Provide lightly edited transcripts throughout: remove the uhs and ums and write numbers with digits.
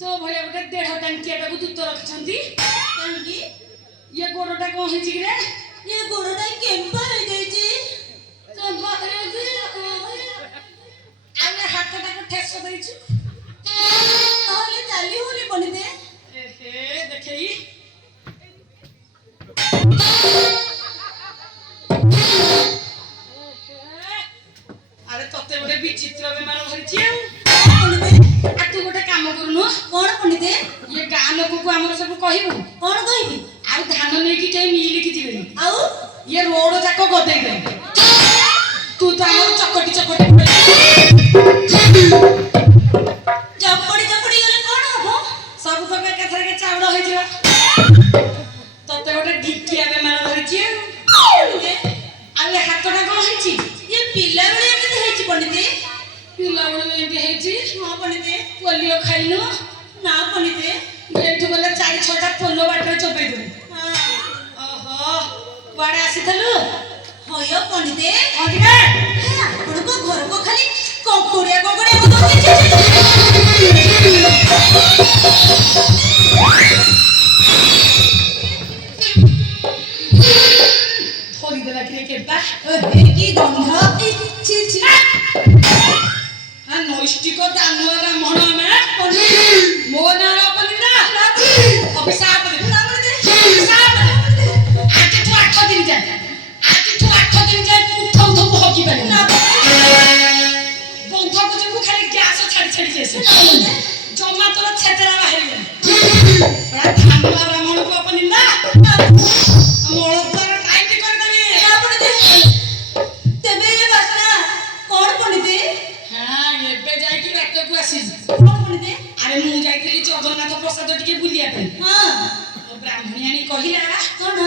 तो भले गोटे 1.5 टांकिया को दूत रखछंती काहेकि ये गोड़टा कोन हिची रे ये गोड़टा केम्पा हो जाईची केम्पा हो जाईची आले हाथटा को ठेस देइछु ताले चाली होली बनी दे ए देखई अरे तते गोटे विचित्र बेमार धरिछि आ तू गोटे काम करूनु कोन पंडिते ये गां लोक को हमर सब कहिबु कोन कहिबी आ धान नै कि के मिली कि जिबे आ ये रोड जाको गदेई दे तू तो हमर चकटी चकटी चपड़ी चपड़ी गले कोन हो सब तो के थरे के चावड़ होई जिवा तते गोटे ढिकिया बेमार धरिछि आ ये हातटा कोन होईछि ये पिला बेले एते होईछि पंडिते पिला बेले एते होईछि हां पंडिते पोलियो खाइनु ना पंडिते एठु गले 4-6टा पोलो बाटरे चोपै दु ओहो वाडे आसीथलु होयो पंडिते पंडिते आपण को घर को खाली कोकोड़िया थोड़ी देला के बा ए की गंध छी छी हां नोस्टिक दानवरा मोहना में मो नार पंडिता अभिशाप दे अभिशाप आज तो 8 दिन जाए उठौ तो भोगी बने ना बंध को जो खाली गैस छाड़ी छाड़ी जेसे जमा तोरा छेतरा बाहरी गला धानवा ब्राह्मण को अपन ना मोळ पर टाइट कर देबे आपण दे तबे ये बासना कोन पंडिते हां एबे जाई कि रात को आसी कोन पंडिते अरे मु जाई के जगन्नाथ प्रसाद टिके बुलिया पे हां तो ब्राह्मणियानी कहिला कोन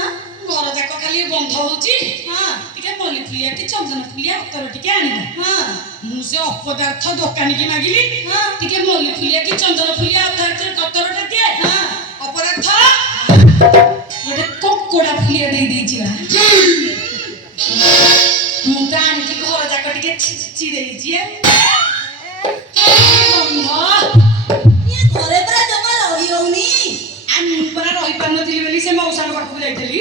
घर जाक खाली बंध होची हां टिके बोली फुलिया कि चंदन फुलिया उत्तर टिके आनिबो हां मु से अपदार्थ दुकानी की मागिली हां टिके मल्ली फुलिया कि चंदन फुलिया उत्तरटा दिए हां अपदार्थ गोटे कोकोड़ा फुलिया देछि बा मु त आनिकी घर जाक टिके चिड़ेछि गंध ये घरे परा जमा रही होनी আমি পরা রহি পারনଥିଲି বলি সে মৌসার পাখু যাইতলি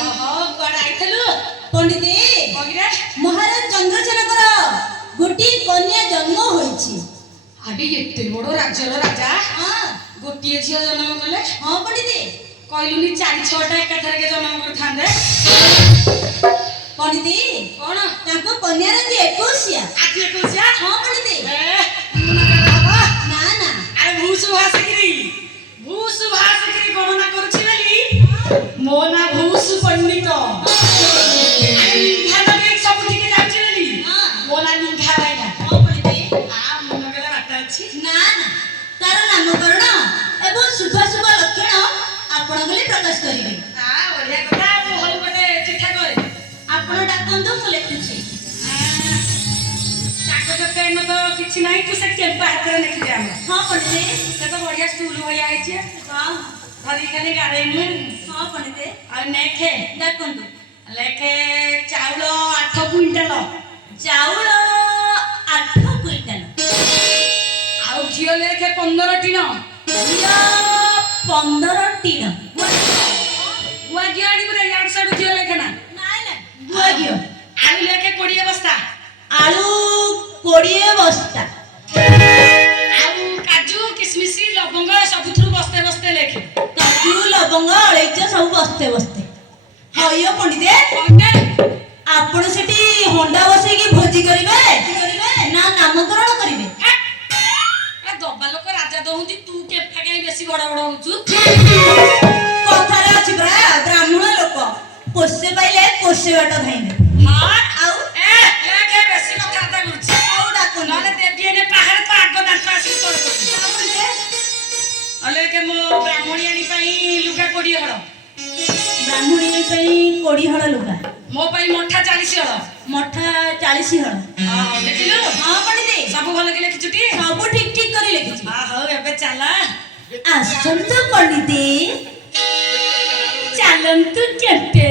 ওহো কোড়া আইতলু पंडित কইরা महाराज चंद्रसेनकर गोटी कन्या जन्म होईछि আগে এতে বড় রাজ্যর রাজা हां গোটিয়ে ঝিও জন্ম কলে हां पंडित কইলুনি 4-6টা একাথরকে জন্ম করথান্দে पंडित কোন ताको कन्या रे 21 আজি কইছা हां पंडित এ বাবা ना ना আরে ভূসু ভাসকিরি গণনা করছি বলি মো না ভূসু পণ্ডিত আরে নিঘা দেখ সব দিকে যাচ্ছে বলি हां মো না নিঘা বাইনা हां पंडित আ মন গলা বাটা আছে ना ना तार नामकरण एवं शुभ शुभ लक्षण आपण गले प्रकाश करिवे আ বড়িয়া কথা মো হল গটে চিঠা করে आपण डाकंदो मु लेखुछि কাগজ পেন তো কিছু নাই তু সে চেম্পা হাতে লিখি দে আমরা हां पंडित সে তো বড়িয়া স্টুল হইয়া আইছে हां ধরি খালি গাড়াই নু हां पंडित আর নেখে डाकंदो লেখে চাউল 8 কুইন্টাল चाउल 8 क्विंटल ଆଉ ଝିଅ ଲେଖେ 15 ଟିଣ घिଅ 15 टीन ଗୁଆ ଘିଅ ଆଣିବୁ ରେ ইয়ার ସାଡୁ ଝିଅ ଲେଖେ ନା ନାଇଁ ନା ଗୁଆ ଘିଅ ଆଳୁ ଲେଖେ 20 ବସ୍ତା ଆଳୁ 20 ବସ୍ତା ଆଉ କାଜୁ କିସମିସ ଲବଙ୍ଗ ସବୁଥିରୁ ବସ୍ତେ ବସ୍ତେ ଲେଖେ କାଜୁ ଲବଙ୍ଗ ଅଳେଇଚ ସବୁ ବସ୍ତେ ବସ୍ତେ ହଇଓ ପଣ୍ଡିତେ କଣ୍ଟା ଆପଣ ସେଠି ହଣ୍ଡା ବସେଇକି ଭୋଜି କରିବେ ନା ନାମକରଣ କରିବେ ଏ ଦବା ଲୋକ ରାଜା ଦଉନ୍ତି ତୁ କେଫା କାଇଁ ବେଶୀ ବଡ ବଡ ହଉଛୁ କଥାରେ ଅଛି ପରା ବ୍ରାହ୍ମଣ ଲୋକ କୋଷେ ପାଇଲେ କୋଷେ ବାଟ ଧାଇଁବେ ହଁ ଆଉ ଏ ଲେଖେ ବେଶୀ କଥା ଆତା କରୁଛି ଆଉ ଡାକନ୍ତୁ ନହେଲେ ଦେବି ଏନେ ପାହାଡ ତ ଆଗ ଦାନ୍ତ ଆସିକି ତଳେ ପଡୁଛି ଲେଖେ ମୋ ବ୍ରାହ୍ମଣିଆଣୀ ପାଇଁ ଲୁଗା 20 ହଳ ବ୍ରାହ୍ମଣୀ ପାଇଁ 20 ହଳ ଲୁଗା ମୋ ପାଇଁ ମଠା 40 ହଳ ମଠା 40 ହଳ ଦେଖିଲୁ ହଁ ପଣ୍ଡିତେ ସବୁ ଭଲ କି ଲେଖିଛୁଟି ସବୁ ଠିକ ଠିକ କରି ଲେଖିଛି ହଉ ଏବେ ଚାଲ ଆସନ୍ତୁ ପଣ୍ଡିତେ ଚାଲନ୍ତୁ କେତେ